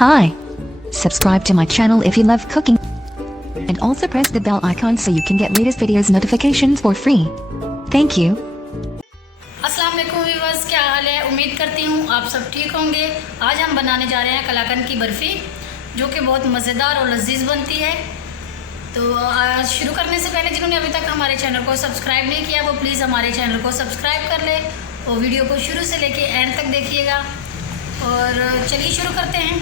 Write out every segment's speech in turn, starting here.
Hi. Subscribe to my channel if you love cooking. And also press the bell icon so you can get latest videos notifications for free. Thank you. अस्सलाम वालेकुम viewers, क्या हाल है। उम्मीद करती हूँ आप सब ठीक होंगे। आज हम बनाने जा रहे हैं कलाकंद की बर्फ़ी, जो कि बहुत मज़ेदार और लजीज बनती है। तो आज शुरू करने से पहले जिन्होंने अभी तक हमारे चैनल को सब्सक्राइब नहीं किया वो प्लीज़ हमारे चैनल को सब्सक्राइब कर ले और वीडियो को शुरू से लेके एंड तक देखिएगा। और चलिए शुरू करते हैं।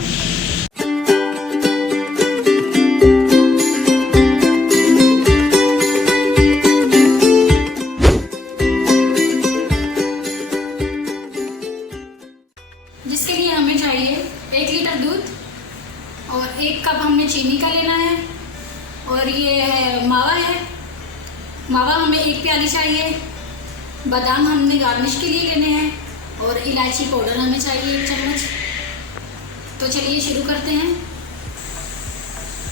जिसके लिए हमें चाहिए 1 लीटर दूध और 1 कप हमने चीनी का लेना है। और ये है मावा मावा हमें 1 प्याली चाहिए। बादाम हमने गार्निश के लिए लेने हैं और इलायची पाउडर हमें चाहिए 1 चम्मच। तो चलिए शुरू करते हैं।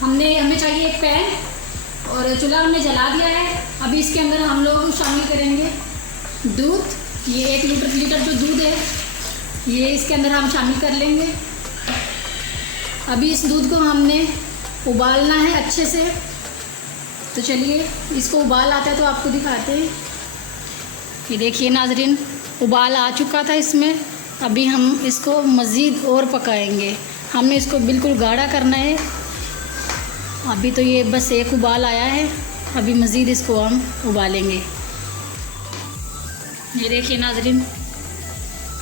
हमें चाहिए 1 पैन और चूल्हा हमने जला दिया है। अभी इसके अंदर हम लोग शामिल करेंगे दूध। ये 1 लीटर जो दूध है ये इसके अंदर हम शामिल कर लेंगे। अभी इस दूध को हमने उबालना है अच्छे से। तो चलिए इसको उबाल आता है तो आपको दिखाते हैं। ये देखिए नाजरीन, उबाल आ चुका था इसमें। अभी हम इसको मज़ीद और पकाएंगे। हमने इसको बिल्कुल गाढ़ा करना है। अभी तो ये बस 1 उबाल आया है, अभी मज़ीद इसको हम उबालेंगे। ये देखिए नाजरीन,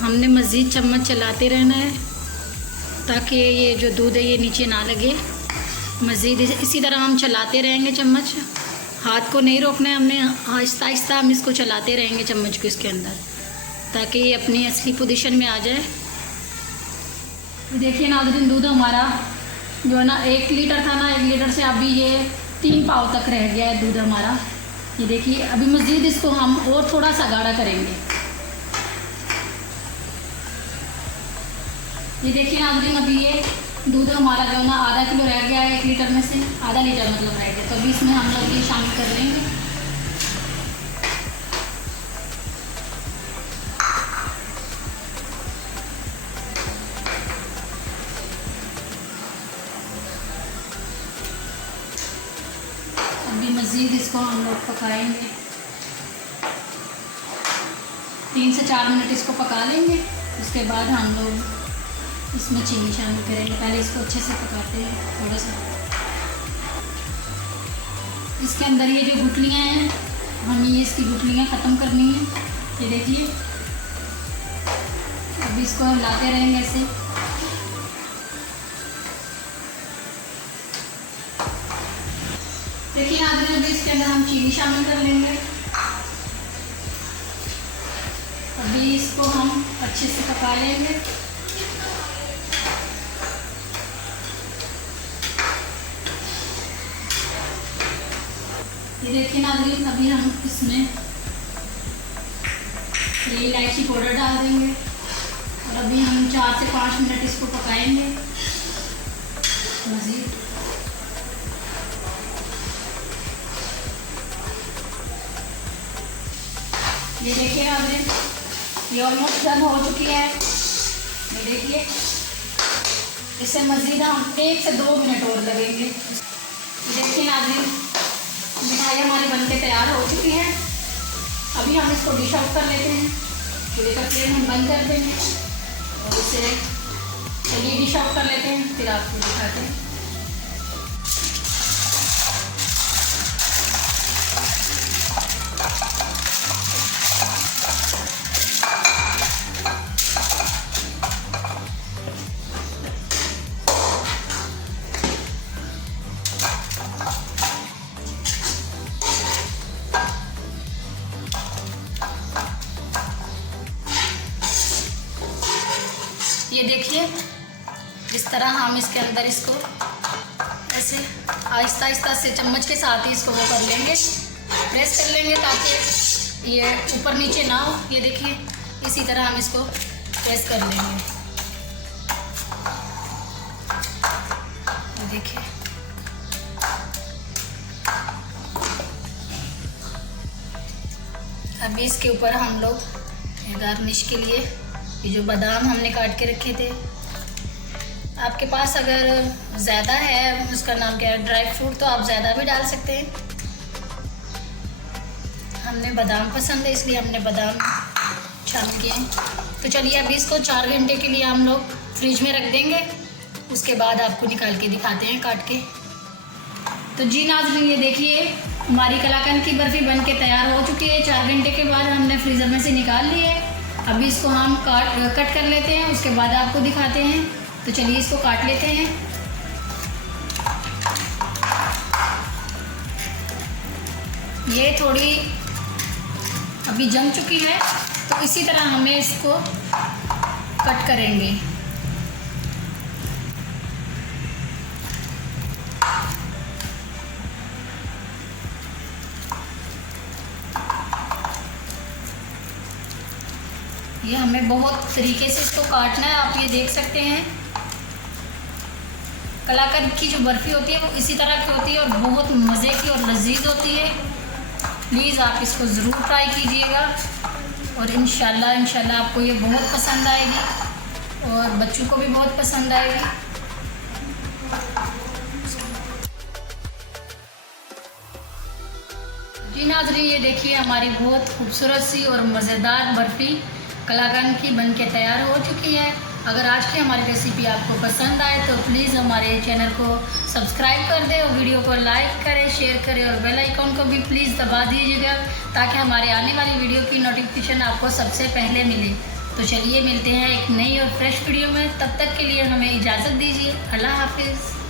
हमने मज़ीद चम्मच चलाते रहना है ताकि ये जो दूध है ये नीचे ना लगे। मज़ीद इसी तरह हम चलाते रहेंगे चम्मच। हाथ को नहीं रोकना है हमने, आहिस्ता आहिस्ता हम इसको चलाते रहेंगे चम्मच को इसके अंदर ताकि ये अपनी असली पोजीशन में आ जाए। देखिए नाज़रीन, दूध हमारा जो है ना 1 लीटर था ना, 1 लीटर से अभी ये 3 पाव तक रह गया है दूध हमारा। ये देखिए अभी मज़ीद इसको हम और थोड़ा सा गाढ़ा करेंगे। ये देखिए नाज़रीन, अभी ये दूध हमारा जो है ना आधा किलो रह गया है। 1 लीटर में से आधा लीटर मतलब रह गया। तो अभी इसमें हम लोग ये शामिल कर लेंगे। अभी मज़ीद इसको हम लोग पकाएंगे। 3 से 4 मिनट इसको पका लेंगे। उसके बाद हम लोग इसमें चीनी शामिल करेंगे। पहले इसको अच्छे से पकाते हैं थोड़ा सा। इसके अंदर ये जो गुठलियाँ हैं हमें ये इसकी गुठलियाँ ख़त्म करनी है। ये देखिए अभी इसको हिलाते रहेंगे ऐसे। देखिए नाज़रीन, अभी इसके अंदर हम चीनी शामिल कर लेंगे। अभी इसको हम अच्छे से पका लेंगे। ये देखिए नाज़रीन, अभी हम इसमें ये इलायची पाउडर डाल देंगे और अभी हम 4 से 5 मिनट इसको पकाएंगे मज़ीद। ये देखिए नाज़रीन, ये ऑलमोस्ट डन हो चुकी है। ये देखिए इसे मज़ीद हम 1 से 2 मिनट और लगेंगे। ये देखिए नाज़रीन, मिठाई हमारी बनके तैयार हो चुकी है। अभी हम इसको डिश आउट कर लेते हैं। चूल्हे का फ्लेम हम बंद कर देंगे और इसे चलिए डिश आउट कर लेते हैं, फिर आपको दिखाते हैं। ये देखिए इस तरह हम इसके अंदर इसको ऐसे आहिस्ता आहिस्ता से चम्मच के साथ ही इसको वो कर लेंगे, प्रेस कर लेंगे ताकि ये ऊपर नीचे ना हो। ये देखिए इसी तरह हम इसको प्रेस कर लेंगे। ये देखिए अभी इसके ऊपर हम लोग गार्निश के लिए ये जो बादाम हमने काट के रखे थे आपके पास अगर ज़्यादा है, उसका नाम क्या है, ड्राई फ्रूट, तो आप ज़्यादा भी डाल सकते हैं। हमने बादाम पसंद है इसलिए हमने बादाम शामिल किए हैं। तो चलिए अभी इसको 4 घंटे के लिए हम लोग फ्रिज में रख देंगे, उसके बाद आपको निकाल के दिखाते हैं काट के। तो जी नाज़रीन, ये देखिए हमारी कलाकंद की बर्फ़ी बन के तैयार हो चुकी है। 4 घंटे के बाद हमने फ्रीज़र में से निकाल ली है। अभी इसको हम कट कर लेते हैं, उसके बाद आपको दिखाते हैं। तो चलिए इसको काट लेते हैं। ये थोड़ी अभी जम चुकी है, तो इसी तरह हमें इसको कट करेंगे। ये हमें बहुत तरीके से इसको काटना है, आप ये देख सकते हैं। कलाकंद की जो बर्फ़ी होती है वो इसी तरह की होती है और बहुत मज़े की और लजीज होती है। प्लीज़ आप इसको ज़रूर ट्राई कीजिएगा और इंशाल्लाह आपको ये बहुत पसंद आएगी और बच्चों को भी बहुत पसंद आएगी। जी नाज़रीन, ये देखिए हमारी बहुत खूबसूरत सी और मज़ेदार बर्फ़ी कलाकंद की बन के तैयार हो चुकी है। अगर आज की हमारी रेसिपी आपको पसंद आए तो प्लीज़ हमारे चैनल को सब्सक्राइब कर दें और वीडियो को लाइक करें, शेयर करें और बेल आइकॉन को भी प्लीज़ दबा दीजिएगा ताकि हमारे आने वाली वीडियो की नोटिफिकेशन आपको सबसे पहले मिले। तो चलिए मिलते हैं एक नई और फ्रेश वीडियो में, तब तक के लिए हमें इजाज़त दीजिए। अल्लाह हाफिज़।